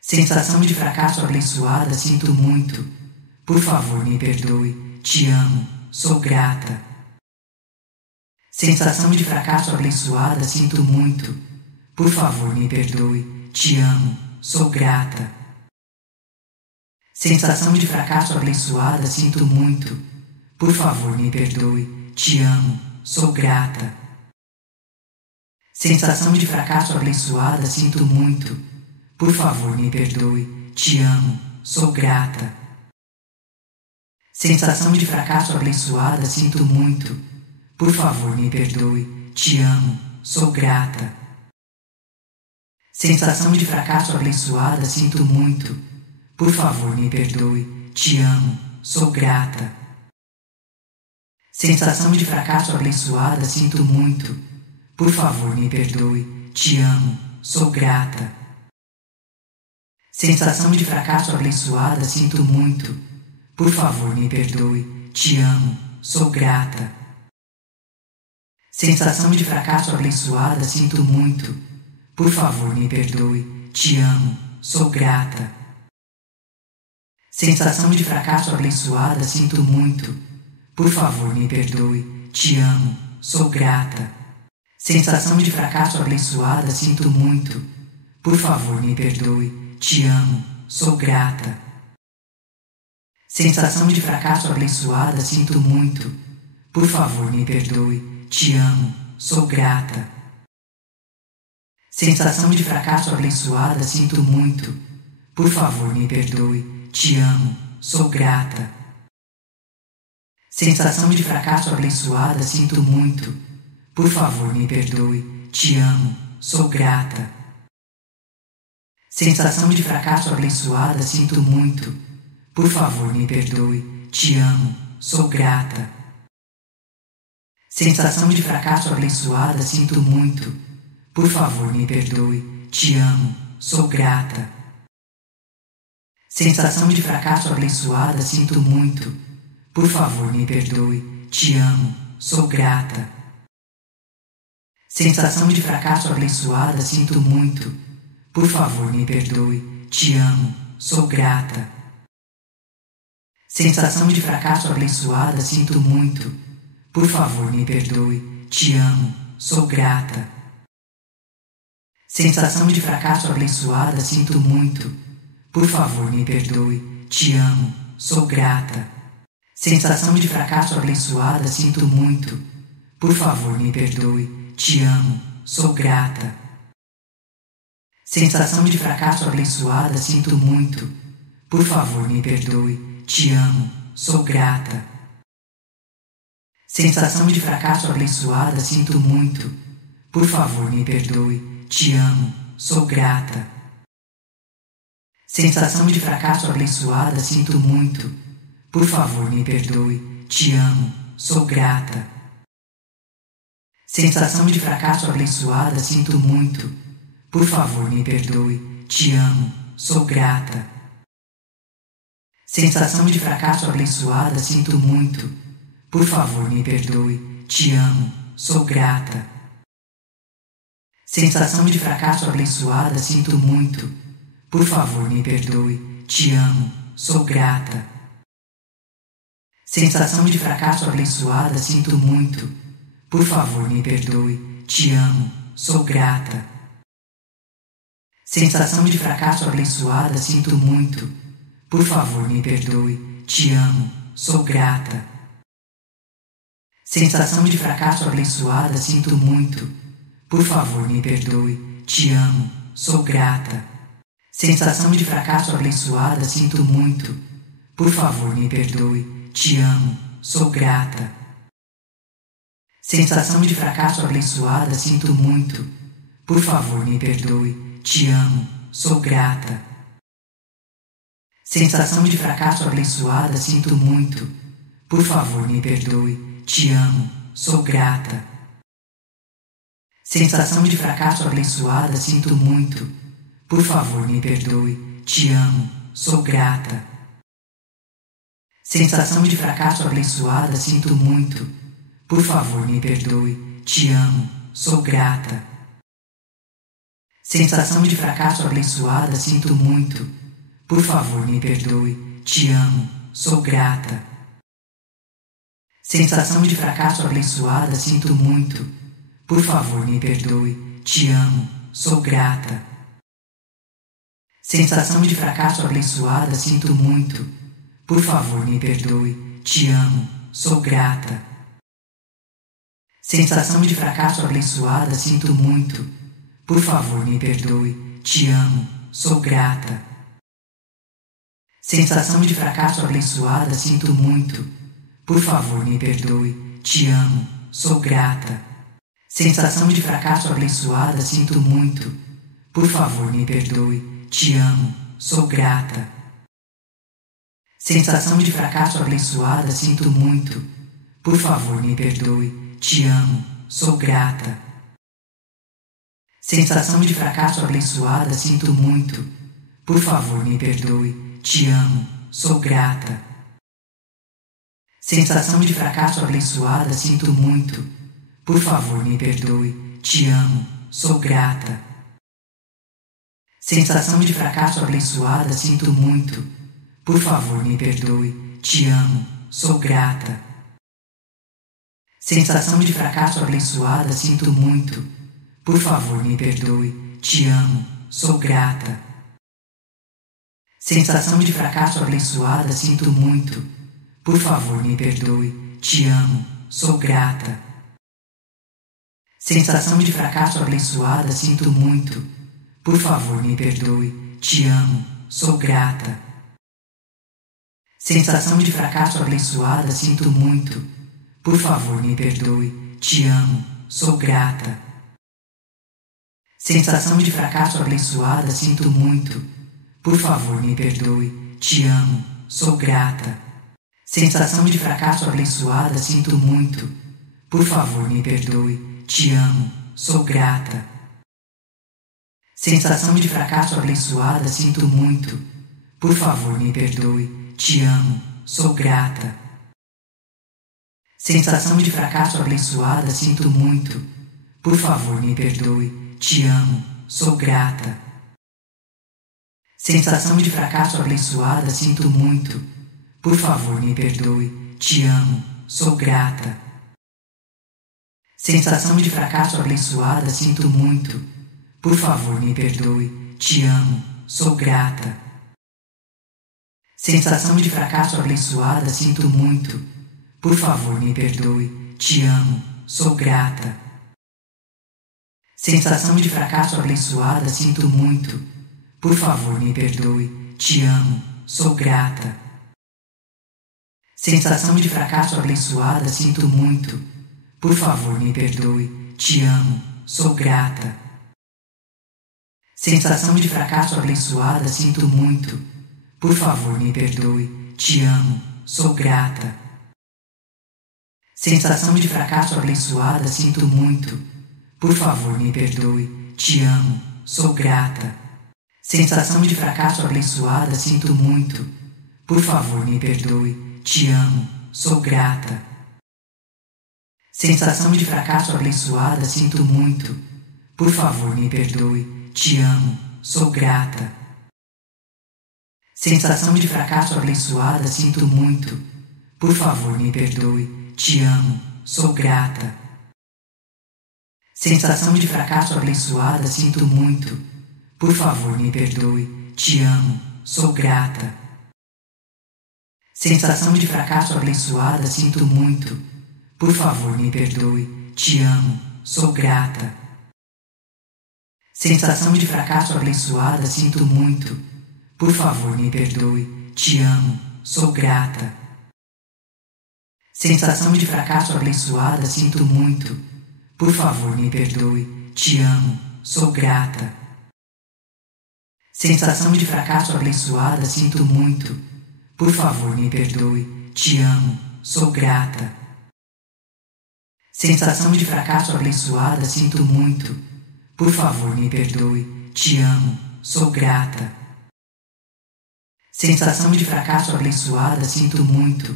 Sensação de fracasso abençoada, sinto muito. Por favor, me perdoe. Te amo, sou grata. Sensação de fracasso abençoada, sinto muito. Por favor, me perdoe. Te amo, sou grata. Sensação de fracasso abençoada, sinto muito. Por favor, me perdoe. Te amo, sou grata. Sensação de fracasso abençoada, sinto muito. Por favor, me perdoe. Te amo, sou grata. Sensação de fracasso abençoada, sinto muito. Por favor, me perdoe. Te amo, sou grata. Sensação de fracasso abençoada, sinto muito. Por favor, me perdoe. Te amo, sou grata. Sensação de fracasso abençoada, sinto muito. Por favor, me perdoe. Te amo, sou grata. Sensação de fracasso abençoada, sinto muito. Por favor, me perdoe. Te amo, sou grata. Sensação de fracasso abençoada, sinto muito. Por favor, me perdoe. Te amo, sou grata. Sensação de fracasso abençoada, sinto muito. Por favor, me perdoe. Te amo, sou grata. Sensação de fracasso abençoada, sinto muito. Por favor, me perdoe. Te amo, sou grata. Sensação de fracasso abençoada, sinto muito. Por favor, me perdoe. Te amo, sou grata. Sensação de fracasso abençoada, sinto muito. Por favor, me perdoe. Te amo, sou grata. Sensação de fracasso abençoada, sinto muito. Por favor, me perdoe. Te amo, sou grata. Sensação de fracasso abençoada, sinto muito. Por favor, me perdoe. Te amo, sou grata. Sensação de fracasso abençoada, sinto muito. Por favor, me perdoe. Te amo, sou grata. Sensação de fracasso abençoada, sinto muito. Por favor, me perdoe. Te amo, sou grata. Sensação de fracasso abençoada, sinto muito. Por favor, me perdoe. Te amo, sou grata. Sensação de fracasso abençoada, sinto muito. Por favor, me perdoe. Te amo, sou grata. Sensação de fracasso abençoada, sinto muito. Por favor, me perdoe. Te amo, sou grata. Sensação de fracasso abençoada, sinto muito. Por favor, me perdoe. Te amo, sou grata. Sensação de fracasso abençoada, sinto muito. Por favor, me perdoe. Te amo, sou grata. Sensação de fracasso abençoada, sinto muito. Por favor, me perdoe. Te amo, sou grata. Sensação de fracasso abençoada, sinto muito. Por favor, me perdoe. Te amo, sou grata. Sensação de fracasso abençoada, sinto muito. Por favor, me perdoe. Te amo, sou grata. Sensação de fracasso abençoada, sinto muito. Por favor, me perdoe. Te amo, sou grata. Sensação de fracasso abençoada, sinto muito. Por favor, me perdoe. Te amo, sou grata. Sensação de fracasso abençoada, sinto muito. Por favor, me perdoe. Te amo, sou grata. Sensação de fracasso abençoada, sinto muito. Por favor, me perdoe. Te amo, sou grata. Sensação de fracasso abençoada, sinto muito. Por favor, me perdoe. Te amo, sou grata. Sensação de fracasso abençoada, sinto muito. Por favor, me perdoe. Te amo, sou grata. Sensação de fracasso abençoada, sinto muito. Por favor, me perdoe. Te amo, sou grata. Sensação de fracasso abençoada, sinto muito. Por favor, me perdoe. Te amo, sou grata. Sensação de fracasso abençoada, sinto muito. Por favor, me perdoe. Te amo, sou grata. Sensação de fracasso abençoada, sinto muito. Por favor, me perdoe. Te amo, sou grata. Sensação de fracasso abençoada, sinto muito. Por favor, me perdoe. Te amo. Sou grata. Sensação de fracasso abençoada, sinto muito. Por favor, me perdoe. Te amo. Sou grata. Sensação de fracasso abençoada, sinto muito. Por favor, me perdoe. Te amo. Sou grata. Sensação de fracasso abençoada, sinto muito. Por favor, me perdoe. Te amo. Sou grata. Sensação de fracasso abençoada, sinto muito. Por favor, me perdoe. Te amo. Sou grata. Sensação de fracasso abençoada, sinto muito. Por favor, me perdoe. Te amo. Sou grata. Sensação de fracasso abençoada, sinto muito. Por favor, me perdoe. Te amo. Sou grata. Sensação de fracasso abençoada, sinto muito. Por favor, me perdoe. Te amo. Sou grata. Sensação de fracasso abençoada, sinto muito. Por favor, me perdoe. Te amo. Sou grata. Sensação de fracasso abençoada, sinto muito. Por favor, me perdoe. Te amo. Sou grata. Sensação de fracasso abençoada, sinto muito. Por favor, me perdoe. Te amo. Sou grata. Sensação de fracasso abençoada, sinto muito. Por favor, me perdoe. Te amo. Sou grata. Sensação de fracasso abençoada, sinto muito. Por favor, me perdoe. Te amo. Sou grata. Sensação de fracasso abençoada, sinto muito. Por favor, me perdoe. Te amo. Sou grata. Sensação de fracasso abençoada, sinto muito. Por favor, me perdoe. Te amo. Sou grata. Sensação de fracasso abençoada, sinto muito. Por favor, me perdoe. Te amo. Sou grata. Sensação de fracasso abençoada, sinto muito. Por favor, me perdoe. Te amo. Sou grata. Sensação de fracasso abençoada, sinto muito. Por favor, me perdoe. Te amo. Sou grata. Sensação de fracasso abençoada, sinto muito. Por favor, me perdoe. Te amo. Sou grata. Sensação de fracasso abençoada, sinto muito. Por favor, me perdoe. Te amo. Sou grata. Sensação de fracasso abençoada, sinto muito. Por favor, me perdoe. Te amo. Sou grata. Sensação de fracasso abençoada, sinto muito. Por favor, me perdoe. Te amo. Sou grata. Sensação de fracasso abençoada, sinto muito. Por favor, me perdoe. Te amo. Sou grata. Sensação de fracasso abençoada, sinto muito. Por favor, me perdoe. Te amo. Sou grata. Sensação de fracasso abençoada, sinto muito. Por favor, me perdoe. Te amo. Sou grata. Sensação de fracasso abençoada, sinto muito. Por favor, me perdoe. Te amo. Sou grata. Sensação de fracasso abençoada, sinto muito. Por favor, me perdoe. Te amo. Sou grata. Sensação de fracasso abençoada, sinto muito. Por favor, me perdoe. Te amo. Sou grata. Sensação de fracasso abençoada, sinto muito. Por favor, me perdoe. Te amo. Sou grata. Sensação de fracasso abençoada, sinto muito. Por favor, me perdoe. Te amo. Sou grata. Sensação de fracasso abençoada, sinto muito. Por favor, me perdoe. Te amo. Sou grata. Sensação de fracasso abençoada, sinto muito. Por favor, me perdoe. Te amo. Sou grata. Sensação de fracasso abençoada, sinto muito. Por favor, me perdoe. Te amo. Sou grata. Sensação de fracasso abençoada, sinto muito. Por favor, me perdoe. Te amo. Sou grata. Sensação de fracasso abençoada, sinto muito.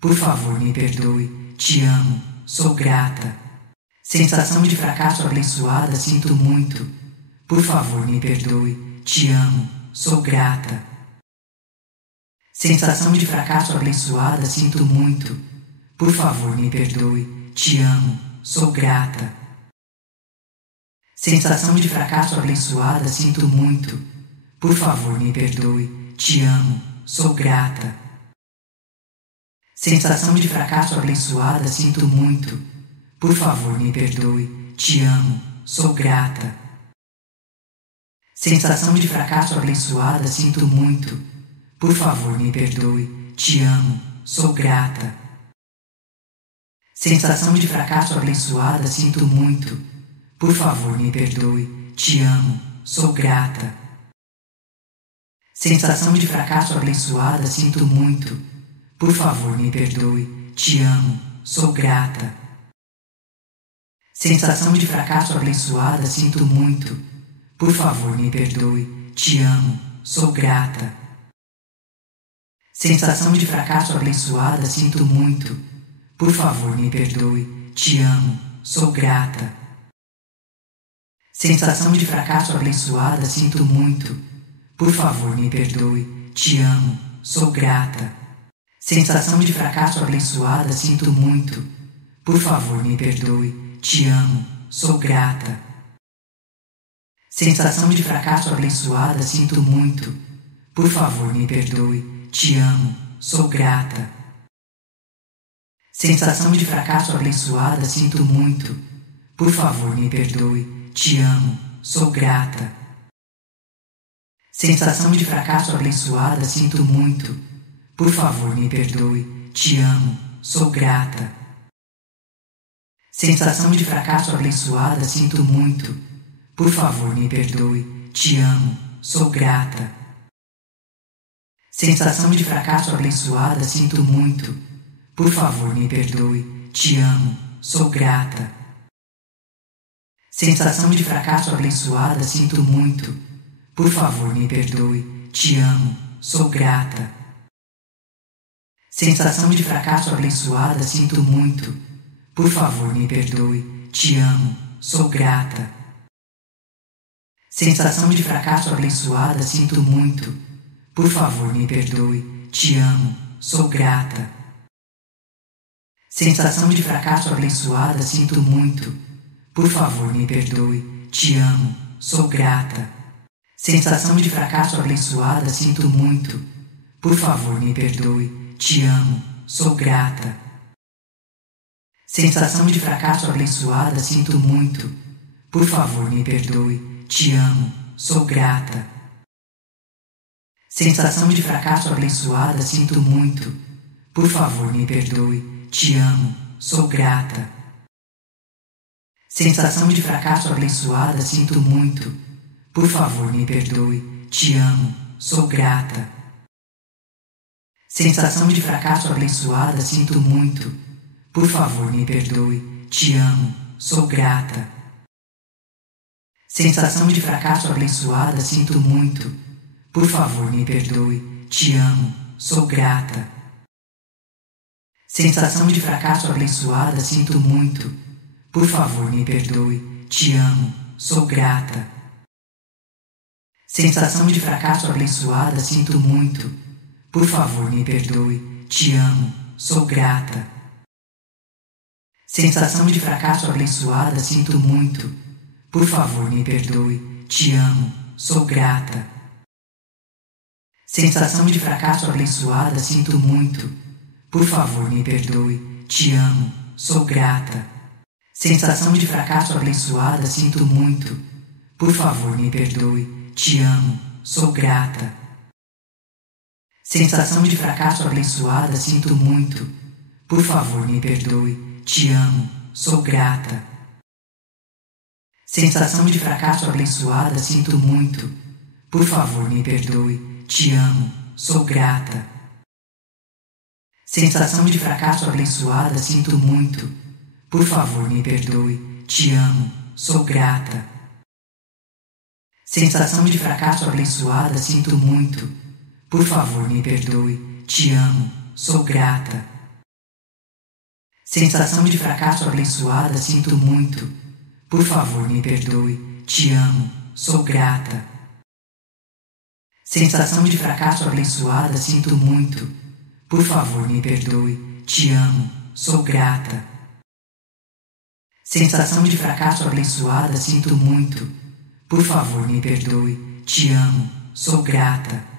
Por favor, me perdoe. Te amo. Sou grata. Sensação de fracasso abençoada, sinto muito. Por favor, me perdoe. Te amo. Sou grata. Sensação de fracasso abençoada, sinto muito. Por favor, me perdoe. Te amo. Sou grata. Sensação de fracasso abençoada, sinto muito. Por favor, me perdoe. Te amo. Sou grata. Sensação de fracasso abençoada, sinto muito. Por favor, me perdoe. Te amo. Sou grata. Sensação de fracasso abençoada, sinto muito. Por favor, me perdoe. Te amo. Sou grata. Sensação de fracasso abençoada, sinto muito. Por favor, me perdoe. Te amo. Sou grata. Sensação de fracasso abençoada, sinto muito. Por favor, me perdoe. Te amo. Sou grata. Sensação de fracasso abençoada, sinto muito. Por favor, me perdoe. Te amo. Sou grata. Sensação de fracasso abençoada, sinto muito. Por favor, me perdoe. Te amo. Sou grata. Sensação de fracasso abençoada, sinto muito. Por favor, me perdoe. Te amo. Sou grata. Sensação de fracasso abençoada, sinto muito. Por favor, me perdoe. Te amo. Sou grata. Sensação de fracasso abençoada, sinto muito. Por favor, me perdoe. Te amo. Sou grata. Sensação de fracasso abençoada, sinto muito. Por favor, me perdoe. Te amo. Sou grata. Sensação de fracasso abençoada, sinto muito. Por favor, me perdoe. Te amo. Sou grata. Sensação de fracasso abençoada, sinto muito. Por favor, me perdoe. Te amo. Sou grata. Sensação de fracasso abençoada, sinto muito. Por favor, me perdoe. Te amo. Sou grata. Sensação de fracasso abençoada, sinto muito. Por favor, me perdoe. Te amo. Sou grata. Sensação de fracasso abençoada, sinto muito. Por favor, me perdoe. Te amo. Sou grata. Sensação de fracasso abençoada, sinto muito. Por favor, me perdoe. Te amo. Sou grata. Sensação de fracasso abençoada, sinto muito. Por favor, me perdoe. Te amo. Sou grata. Sensação de fracasso abençoada, sinto muito. Por favor, me perdoe. Te amo. Sou grata. Sensação de fracasso abençoada, sinto muito. Por favor, me perdoe. Te amo. Sou grata. Sensação de fracasso abençoada, sinto muito. Por favor, me perdoe. Te amo. Sou grata. Sensação de fracasso abençoada, sinto muito. Por favor, me perdoe. Te amo. Sou grata. Sensação de fracasso abençoada, sinto muito. Por favor, me perdoe. Te amo. Sou grata. Sensação de fracasso abençoada, sinto muito. Por favor, me perdoe. Te amo. Sou grata. Sensação de fracasso abençoada, sinto muito. Por favor, me perdoe. Te amo. Sou grata. Sensação de fracasso abençoada, sinto muito. Por favor, me perdoe. Te amo. Sou grata. Sensação de fracasso abençoada, sinto muito. Por favor, me perdoe. Te amo. Sou grata. Sensação de fracasso abençoada, sinto muito. Por favor, me perdoe. Te amo. Sou grata. Sensação de fracasso abençoada, sinto muito. Por favor, me perdoe. Te amo. Sou grata. Sensação de fracasso abençoada, sinto muito. Por favor, me perdoe. Te amo. Sou grata. Sensação de fracasso abençoada, sinto muito. Por favor, me perdoe. Te amo. Sou grata. Sensação de fracasso abençoada, sinto muito. Por favor, me perdoe. Te amo. Sou grata. Sensação de fracasso abençoada, sinto muito. Por favor, me perdoe. Te amo. Sou grata. Sensação de fracasso abençoada, sinto muito. Por favor, me perdoe. Te amo. sou grata. Sensação de fracasso abençoada, sinto muito. Por favor, me perdoe, te amo, sou grata. Sensação de fracasso abençoada, sinto muito. Por favor, me perdoe, te amo, sou grata.